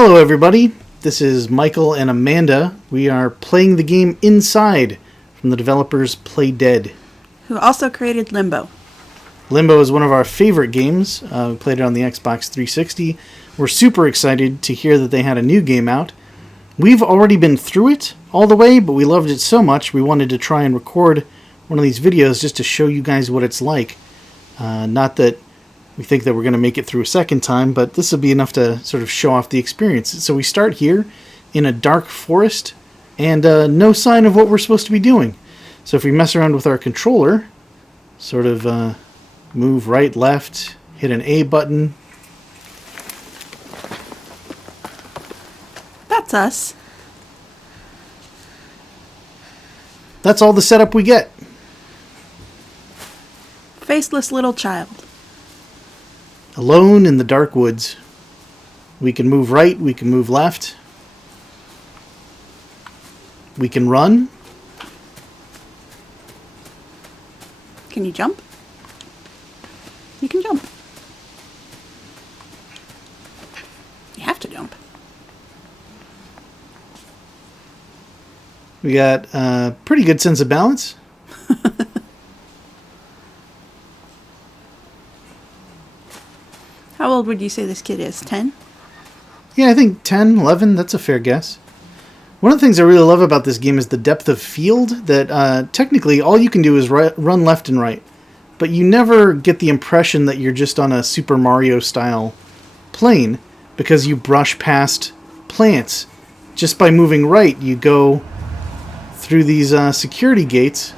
Hello everybody, this is Michael and Amanda. We are playing the game Inside from the developers Playdead. Who also created Limbo. Limbo is one of our favorite games. We played it on the Xbox 360. We're super excited to hear that they had a new game out. We've already been through it all the way, but we loved it so much we wanted to try and record one of these videos just to show you guys what it's like. Not that we think that we're going to make it through a second time, but this will be enough to sort of show off the experience. So we start here in a dark forest and no sign of what we're supposed to be doing. So if we mess around with our controller, sort of move right, left, hit an A button. That's us. That's all the setup we get. Faceless little child. Alone in the dark woods. We can move right, we can move left. We can run. Can you jump? You can jump. You have to jump. We got a pretty good sense of balance. How old would you say this kid is? 10? Yeah, I think 10, 11, that's a fair guess. One of the things I really love about this game is the depth of field, that technically all you can do is run left and right. But you never get the impression that you're just on a Super Mario style plane because you brush past plants. Just by moving right, you go through these security gates,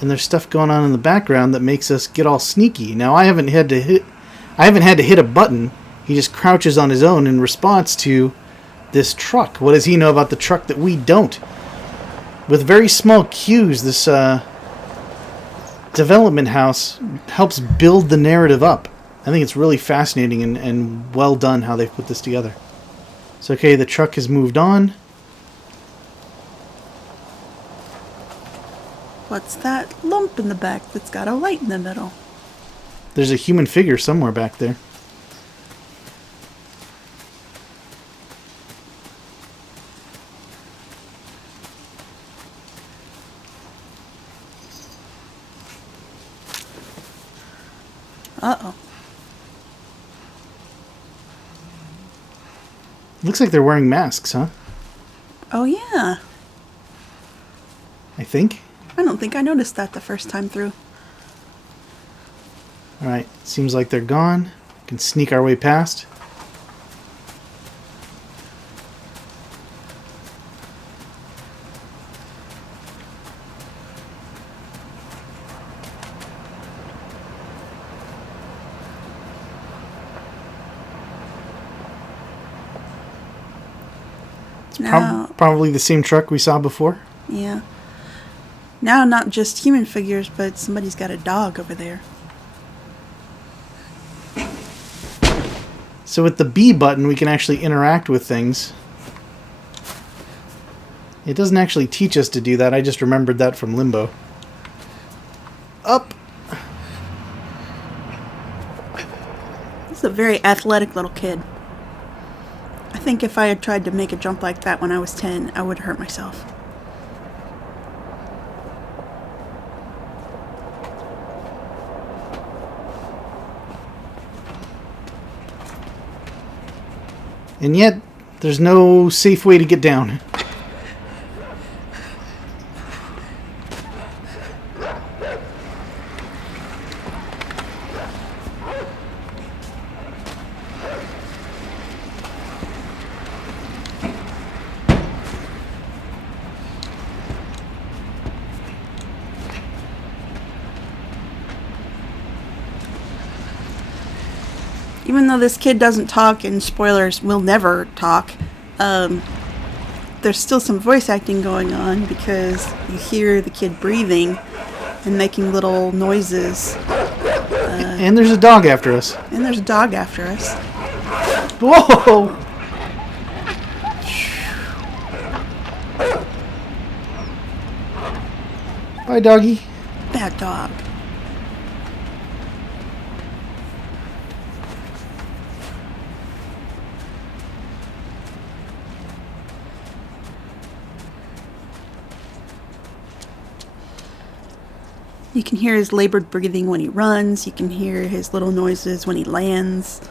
and there's stuff going on in the background that makes us get all sneaky. Now I haven't had to hit a button. He just crouches on his own in response to this truck. What does he know about the truck that we don't? With very small cues, this development house helps build the narrative up. I think it's really fascinating and well done how they've put this together. So okay, the truck has moved on. What's that lump in the back that's got a light in the middle? There's a human figure somewhere back there. Uh-oh. Looks like they're wearing masks, huh? Oh, yeah. I think. I don't think I noticed that the first time through. Alright, seems like they're gone. We can sneak our way past. It's probably the same truck we saw before. Yeah. Now not just human figures, but somebody's got a dog over there. So with the B button, we can actually interact with things. It doesn't actually teach us to do that. I just remembered that from Limbo. Up! This is a very athletic little kid. I think if I had tried to make a jump like that when I was 10, I would have hurt myself. And yet, there's no safe way to get down. Even though this kid doesn't talk, and spoilers, will never talk, there's still some voice acting going on because you hear the kid breathing and making little noises. And there's a dog after us. And there's a dog after us. Whoa! Bye, doggy. Bad dog. You can hear his labored breathing when he runs. You can hear his little noises when he lands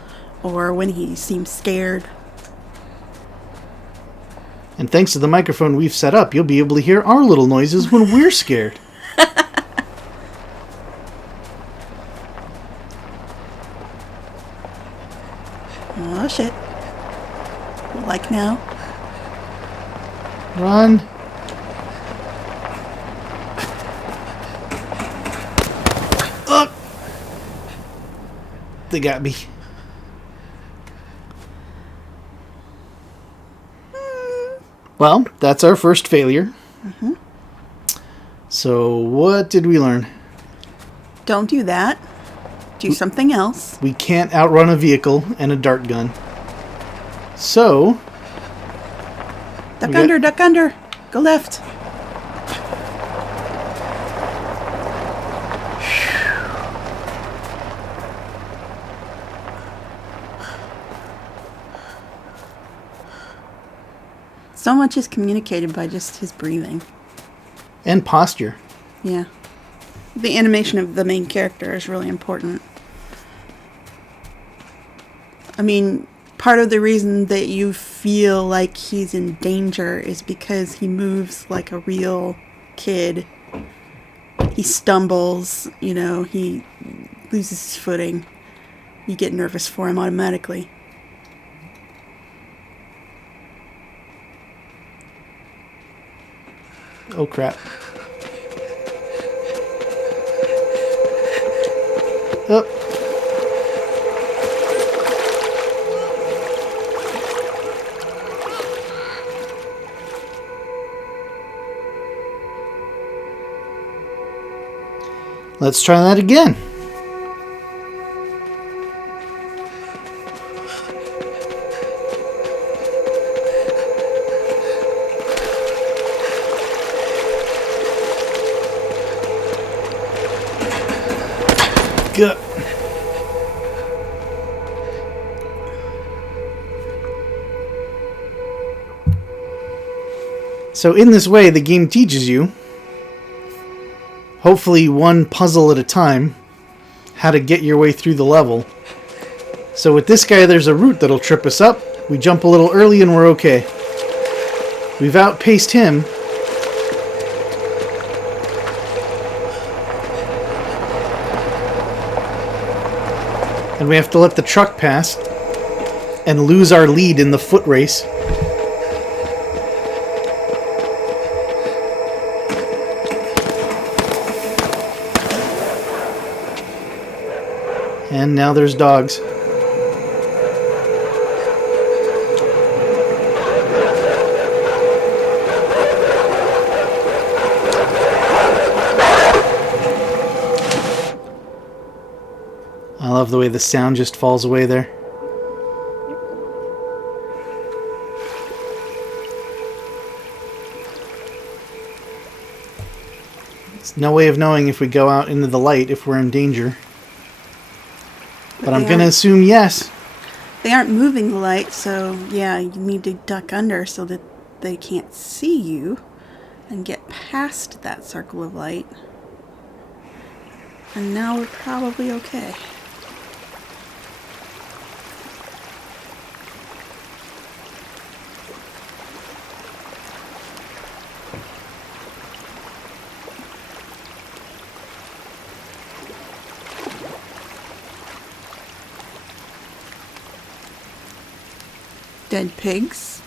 or when he seems scared. And thanks to the microphone we've set up, you'll be able to hear our little noises when we're scared. Oh, shit. Like now. Run. Up. They got me. Well, that's our first failure. Mm-hmm. So what did we learn? Don't do that. Do something else. We can't outrun a vehicle and a dart gun. So... Duck under, duck under. Go left. So much is communicated by just his breathing. And posture. Yeah. The animation of the main character is really important. I mean, part of the reason that you feel like he's in danger is because he moves like a real kid. He stumbles, he loses his footing. You get nervous for him automatically. Oh, crap. Oh. Let's try that again. Go. So in this way, the game teaches you, hopefully one puzzle at a time, how to get your way through the level. So with this guy, there's a route that'll trip us up. We jump a little early and we're okay. We've outpaced him. And we have to let the truck pass and lose our lead in the foot race. And now there's dogs. I love the way the sound just falls away there. There's no way of knowing if we go out into the light if we're in danger. But I'm going to assume yes. They aren't moving the light, so yeah, you need to duck under so that they can't see you and get past that circle of light. And now we're probably okay. Dead pigs.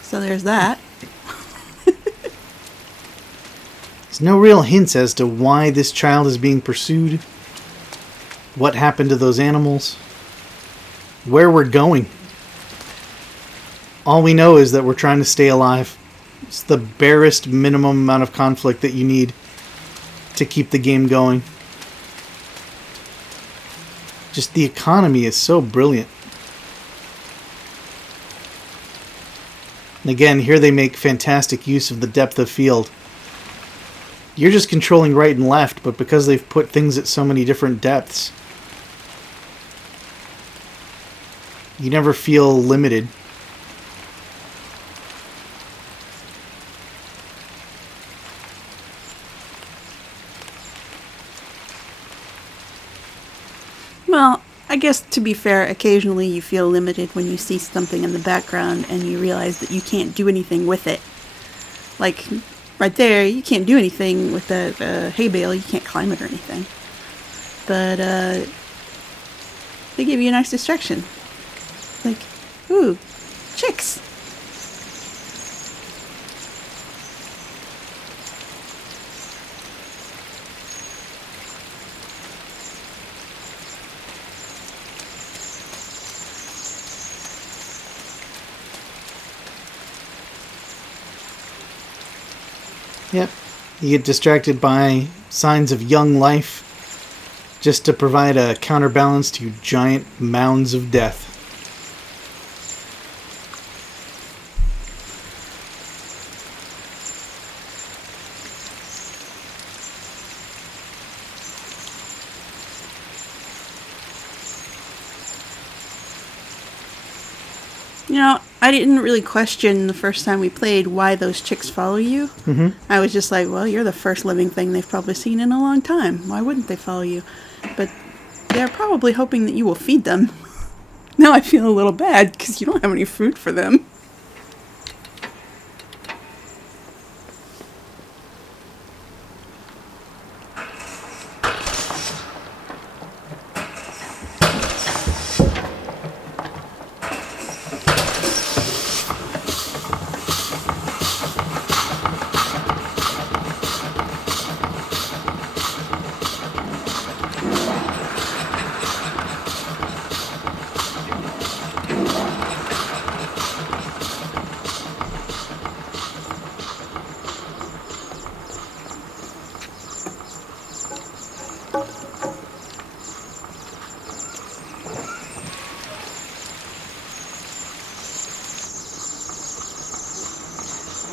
So there's that. There's no real hints as to why this child is being pursued, what happened to those animals, where we're going. All we know is that we're trying to stay alive. It's the barest minimum amount of conflict that you need to keep the game going. Just the economy is so brilliant. And again, here they make fantastic use of the depth of field. You're just controlling right and left, but because they've put things at so many different depths, you never feel limited. Well, I guess to be fair, occasionally you feel limited when you see something in the background and you realize that you can't do anything with it. Like, right there, you can't do anything with the hay bale. You can't climb it or anything. But they give you a nice distraction. Like, ooh, chicks. Yep. You get distracted by signs of young life just to provide a counterbalance to giant mounds of death. You know, I didn't really question the first time we played why those chicks follow you. Mm-hmm. I was just like, well, you're the first living thing they've probably seen in a long time. Why wouldn't they follow you? But they're probably hoping that you will feed them. Now I feel a little bad because you don't have any food for them.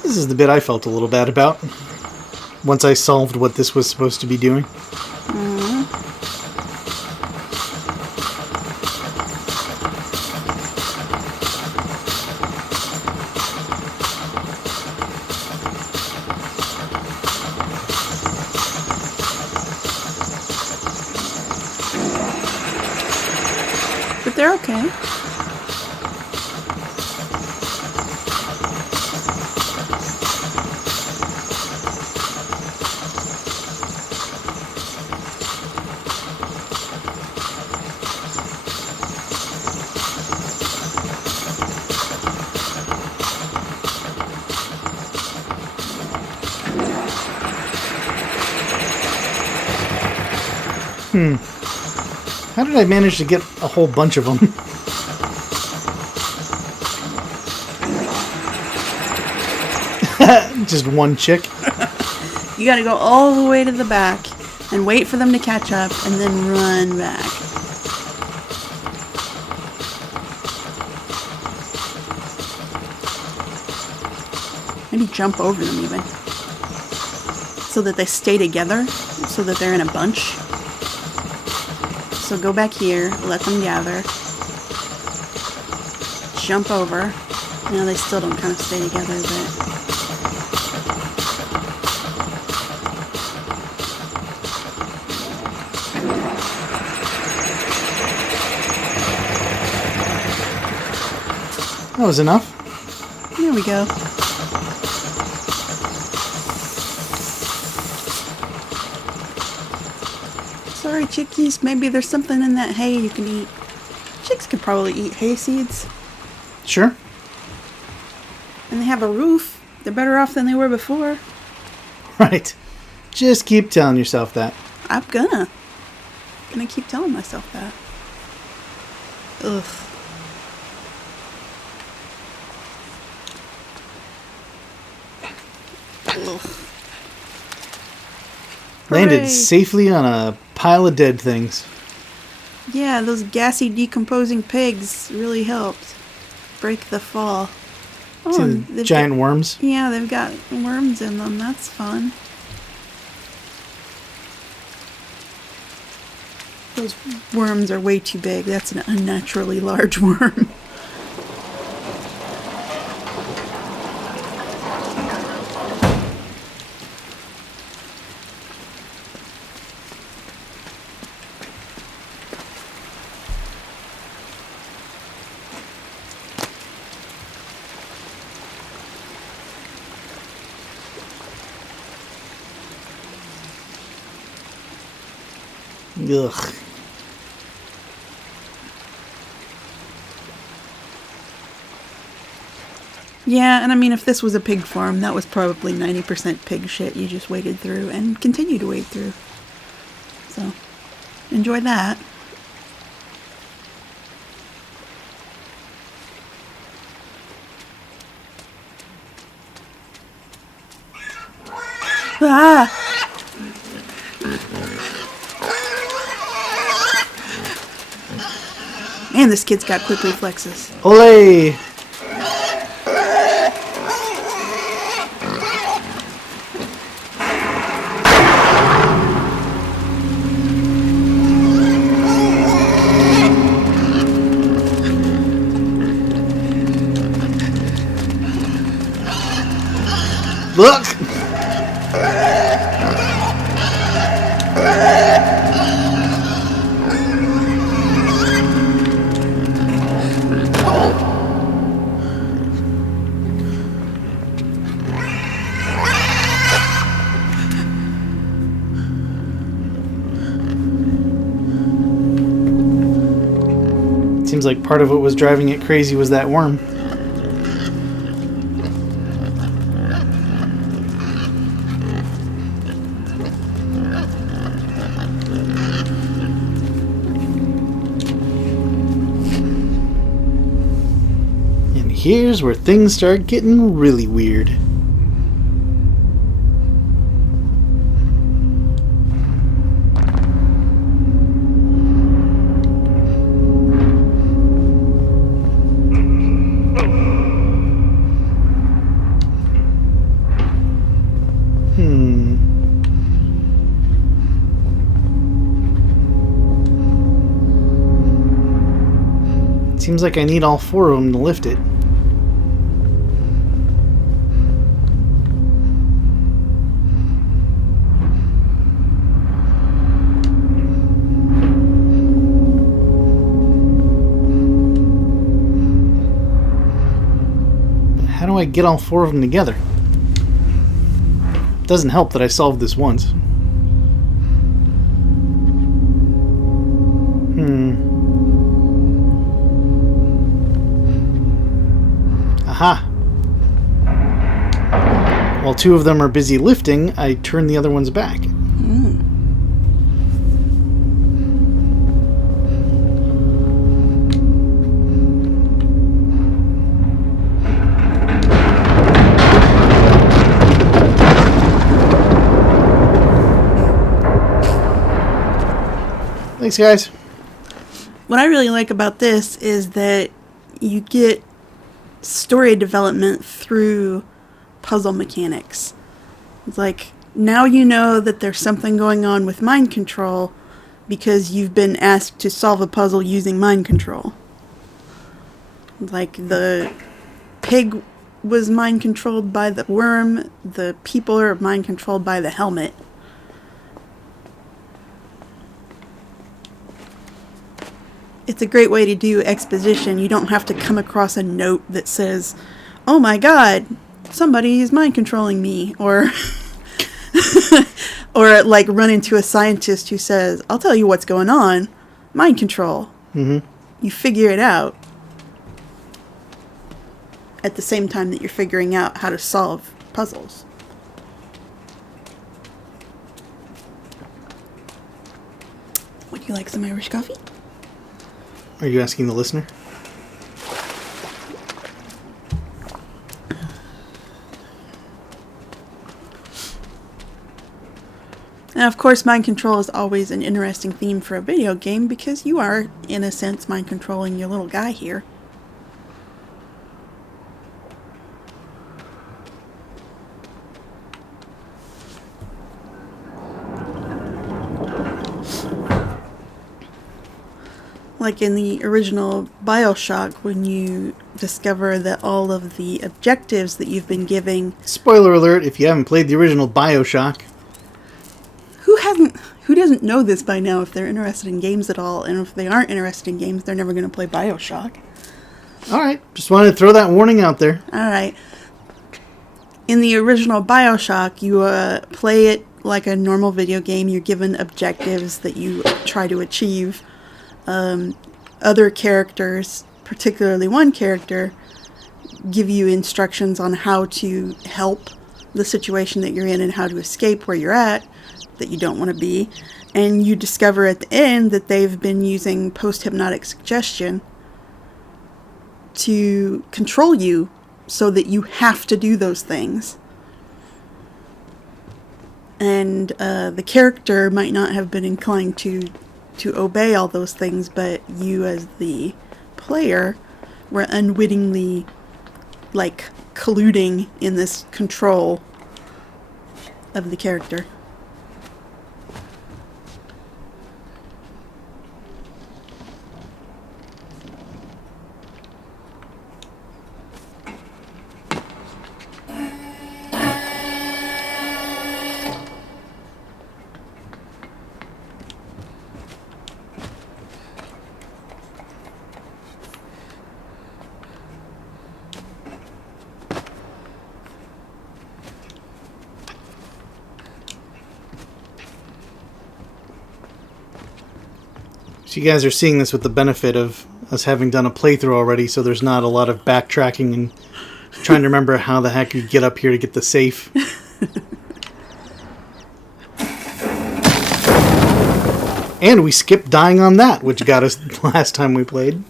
This is the bit I felt a little bad about. Once I solved what this was supposed to be doing. But they're okay. How did I manage to get a whole bunch of them? Just one chick? You gotta go all the way to the back and wait for them to catch up and then run back. Maybe jump over them even. So that they stay together, so that they're in a bunch. So go back here, let them gather. Jump over. You know, they still don't kind of stay together, but... That was enough. There we go. Sorry, chickies. Maybe there's something in that hay you can eat. Chicks could probably eat hay seeds. Sure. And they have a roof. They're better off than they were before. Right. Just keep telling yourself that. I'm gonna keep telling myself that. Ugh. Ugh. Landed Hooray. safely on a pile of dead things. Yeah, those gassy decomposing pigs really helped break the fall. See and the they've giant got- worms? Yeah, they've got worms in them. That's fun. Those worms are way too big. That's an unnaturally large worm. Ugh. Yeah, and I mean, if this was a pig farm, that was probably 90% pig shit you just waded through and continue to wade through. So, enjoy that. Ah! Man, this kid's got quick reflexes. Olay! Look! Seems like part of what was driving it crazy was that worm. And here's where things start getting really weird. Seems like I need all four of them to lift it. But how do I get all four of them together? It doesn't help that I solved this once. Aha! While two of them are busy lifting, I turn the other ones back. Thanks, guys. What I really like about this is that you get story development through puzzle mechanics. It's like, now you know that there's something going on with mind control because you've been asked to solve a puzzle using mind control. Like, the pig was mind controlled by the worm, the people are mind controlled by the helmet. It's a great way to do exposition. You don't have to come across a note that says, "Oh my god, somebody is mind controlling me," or or like run into a scientist who says, "I'll tell you what's going on. Mind control." Mm-hmm. You figure it out at the same time that you're figuring out how to solve puzzles. Would you like some Irish coffee? Are you asking the listener? And of course, mind control is always an interesting theme for a video game because you are, in a sense, mind controlling your little guy here. Like in the original BioShock, when you discover that all of the objectives that you've been giving... Spoiler alert, if you haven't played the original BioShock. Who doesn't know this by now if they're interested in games at all? And if they aren't interested in games, they're never going to play BioShock. Alright, just wanted to throw that warning out there. Alright. In the original BioShock, you play it like a normal video game, you're given objectives that you try to achieve. Other characters, particularly one character, give you instructions on how to help the situation that you're in and how to escape where you're at that you don't want to be. And you discover at the end that they've been using post-hypnotic suggestion to control you so that you have to do those things. And the character might not have been inclined to obey all those things, but you as the player were unwittingly like colluding in this control of the character. So you guys are seeing this with the benefit of us having done a playthrough already, so there's not a lot of backtracking and trying to remember how the heck you get up here to get the safe. And we skipped dying on that, which got us last time we played.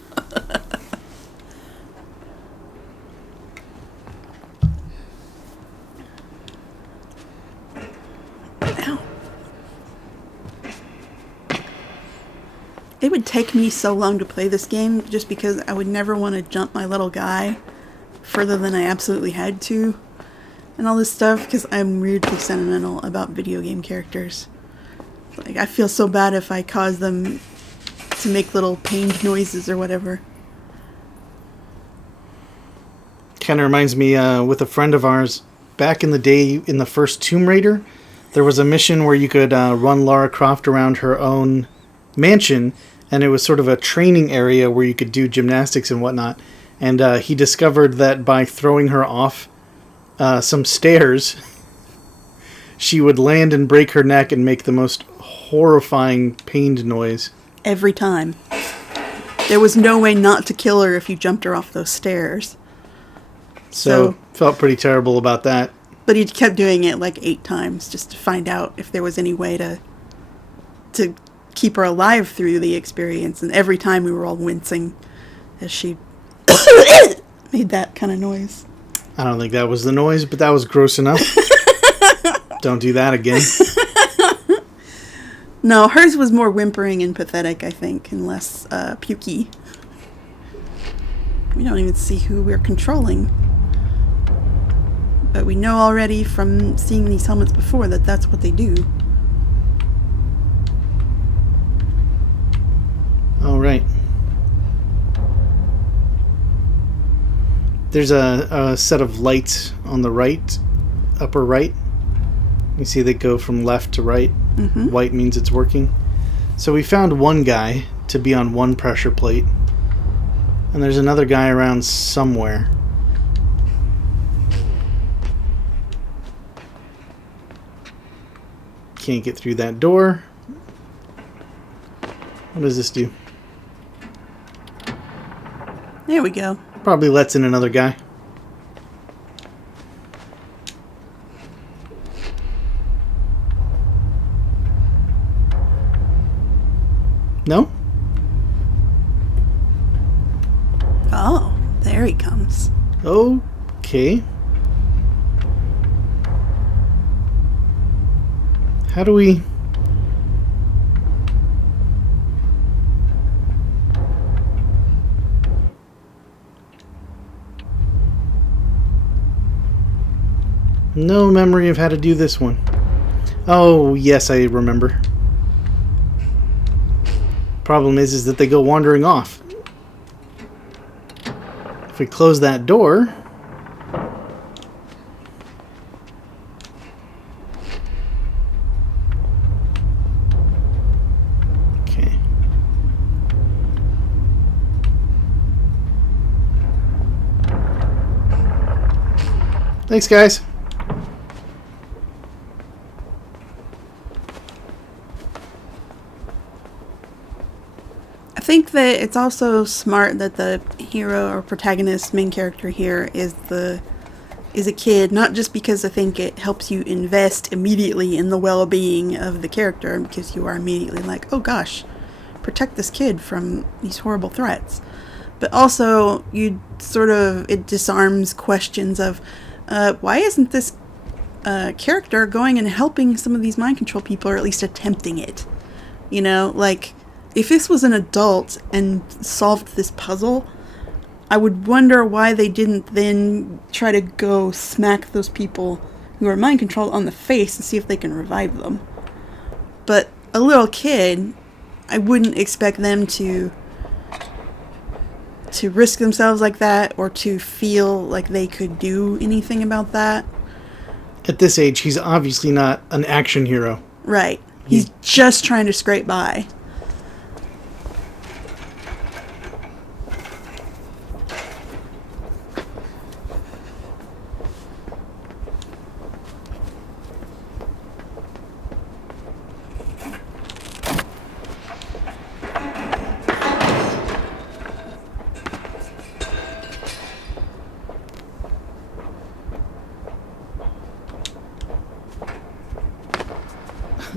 It would take me so long to play this game just because I would never want to jump my little guy further than I absolutely had to and all this stuff, because I'm weirdly sentimental about video game characters. Like, I feel so bad if I cause them to make little pained noises or whatever. Kind of reminds me with a friend of ours, back in the day in the first Tomb Raider, there was a mission where you could run Lara Croft around her own mansion, and it was sort of a training area where you could do gymnastics and whatnot. And he discovered that by throwing her off some stairs, she would land and break her neck and make the most horrifying pained noise. Every time. There was no way not to kill her if you jumped her off those stairs. So felt pretty terrible about that. But he kept doing it like 8 times just to find out if there was any way to keep her alive through the experience. And every time we were all wincing as she made that kind of noise. I don't think that was the noise, but that was gross enough. Don't do that again. No, hers was more whimpering and pathetic, I think, and less pukey. We don't even see who we're controlling. But we know already from seeing these helmets before that that's what they do. All right. There's a set of lights on the right, upper right. You see they go from left to right. Mm-hmm. White means it's working. So we found one guy to be on one pressure plate. And there's another guy around somewhere. Can't get through that door. What does this do? There we go. Probably lets in another guy. No? Oh, there he comes. Okay. How do we... No memory of how to do this one. Oh, yes, I remember. Problem is that they go wandering off. If we close that door... Okay. Thanks, guys. I think that it's also smart that the hero or protagonist, main character here, is a kid, not just because I think it helps you invest immediately in the well-being of the character, because you are immediately like, oh gosh, protect this kid from these horrible threats. But also, it disarms questions of, why isn't this character going and helping some of these mind control people, or at least attempting it? You know, like, if this was an adult and solved this puzzle, I would wonder why they didn't then try to go smack those people who are mind controlled on the face and see if they can revive them. But a little kid, I wouldn't expect them to risk themselves like that, or to feel like they could do anything about that. At this age, he's obviously not an action hero. Right. He's just trying to scrape by.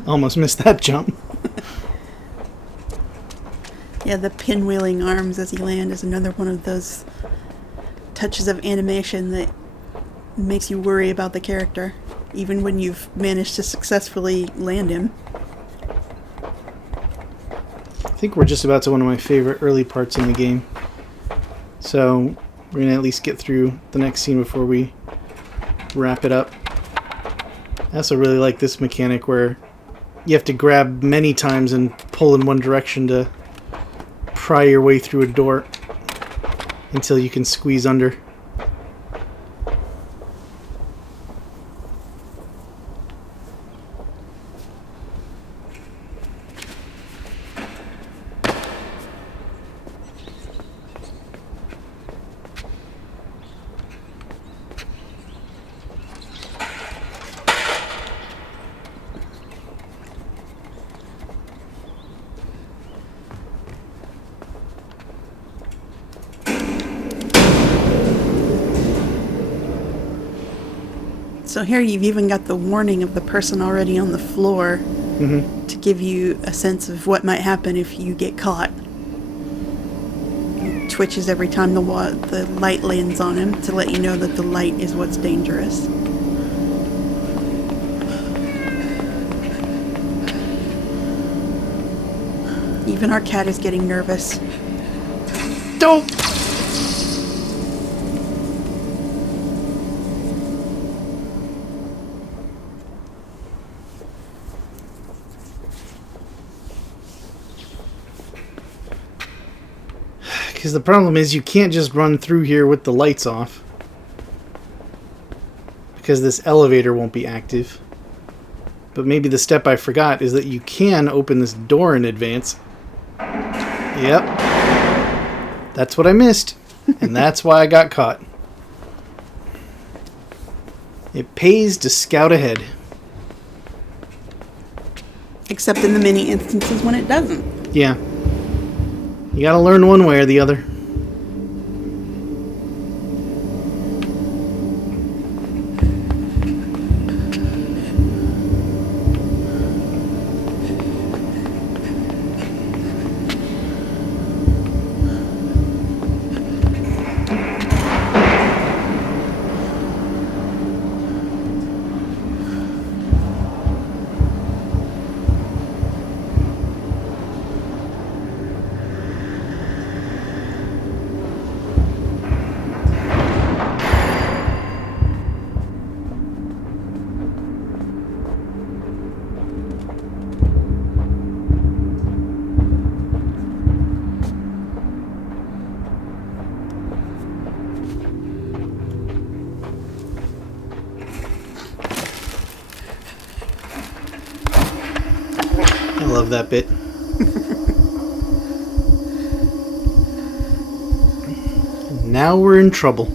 Almost missed that jump. Yeah, the pinwheeling arms as he lands is another one of those touches of animation that makes you worry about the character, even when you've managed to successfully land him. I think we're just about to one of my favorite early parts in the game. So we're going to at least get through the next scene before we wrap it up. I also really like this mechanic where you have to grab many times and pull in one direction to pry your way through a door until you can squeeze under. So here you've even got the warning of the person already on the floor to give you a sense of what might happen if you get caught. He twitches every time the light lands on him to let you know that the light is what's dangerous. Even our cat is getting nervous. Don't! Because the problem is you can't just run through here with the lights off. Because this elevator won't be active. But maybe the step I forgot is that you can open this door in advance. Yep. That's what I missed. And that's why I got caught. It pays to scout ahead. Except in the many instances when it doesn't. Yeah. You gotta learn one way or the other. I love that bit. Now we're in trouble.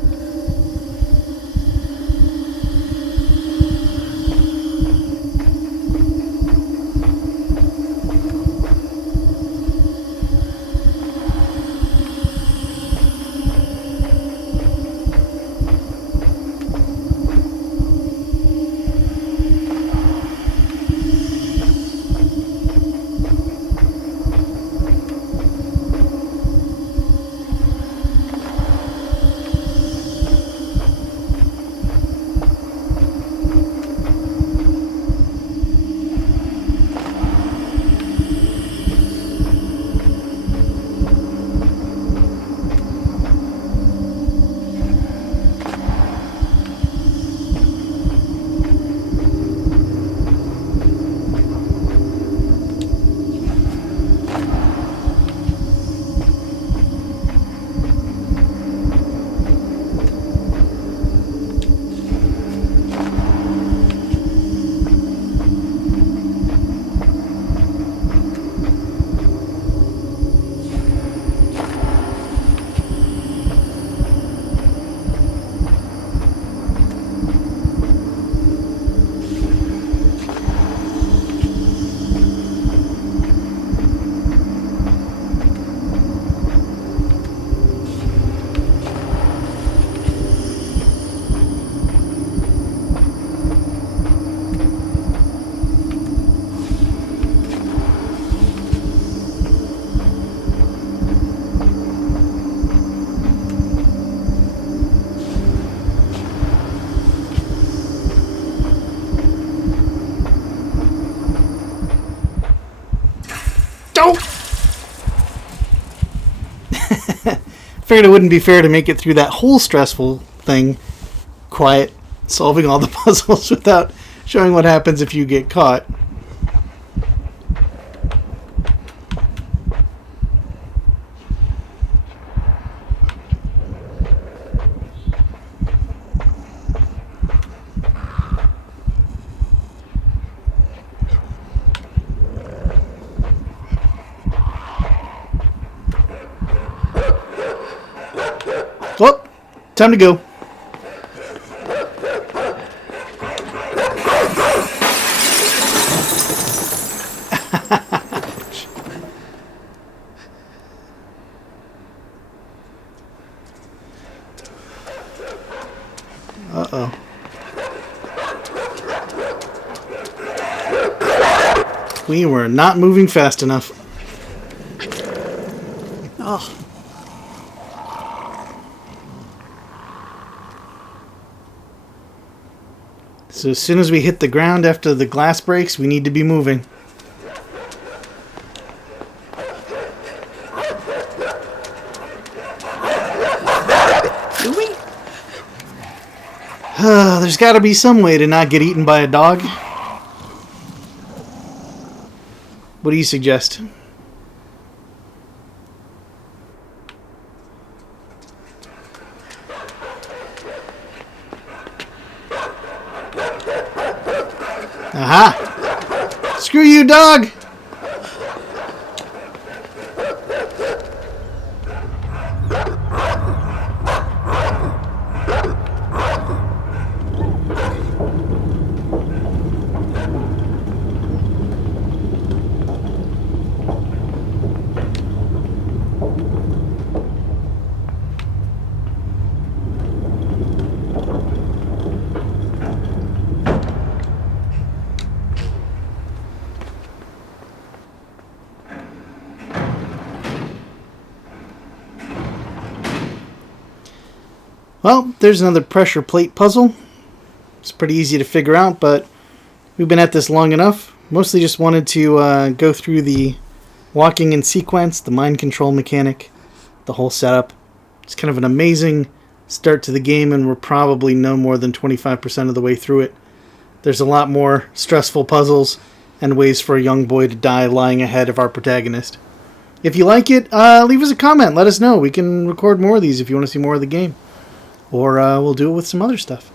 Oh! Figured it wouldn't be fair to make it through that whole stressful thing quiet, solving all the puzzles without showing what happens if you get caught. Oh, time to go. Uh-oh. We were not moving fast enough. Oh. So as soon as we hit the ground after the glass breaks, we need to be moving. Do we? There's got to be some way to not get eaten by a dog. What do you suggest? Aha! Screw you, dog! Well, there's another pressure plate puzzle. It's pretty easy to figure out, but we've been at this long enough. Mostly just wanted to go through the walking in sequence, the mind control mechanic, the whole setup. It's kind of an amazing start to the game, and we're probably no more than 25% of the way through it. There's a lot more stressful puzzles and ways for a young boy to die lying ahead of our protagonist. If you like it, leave us a comment. Let us know. We can record more of these if you want to see more of the game. Or we'll do it with some other stuff.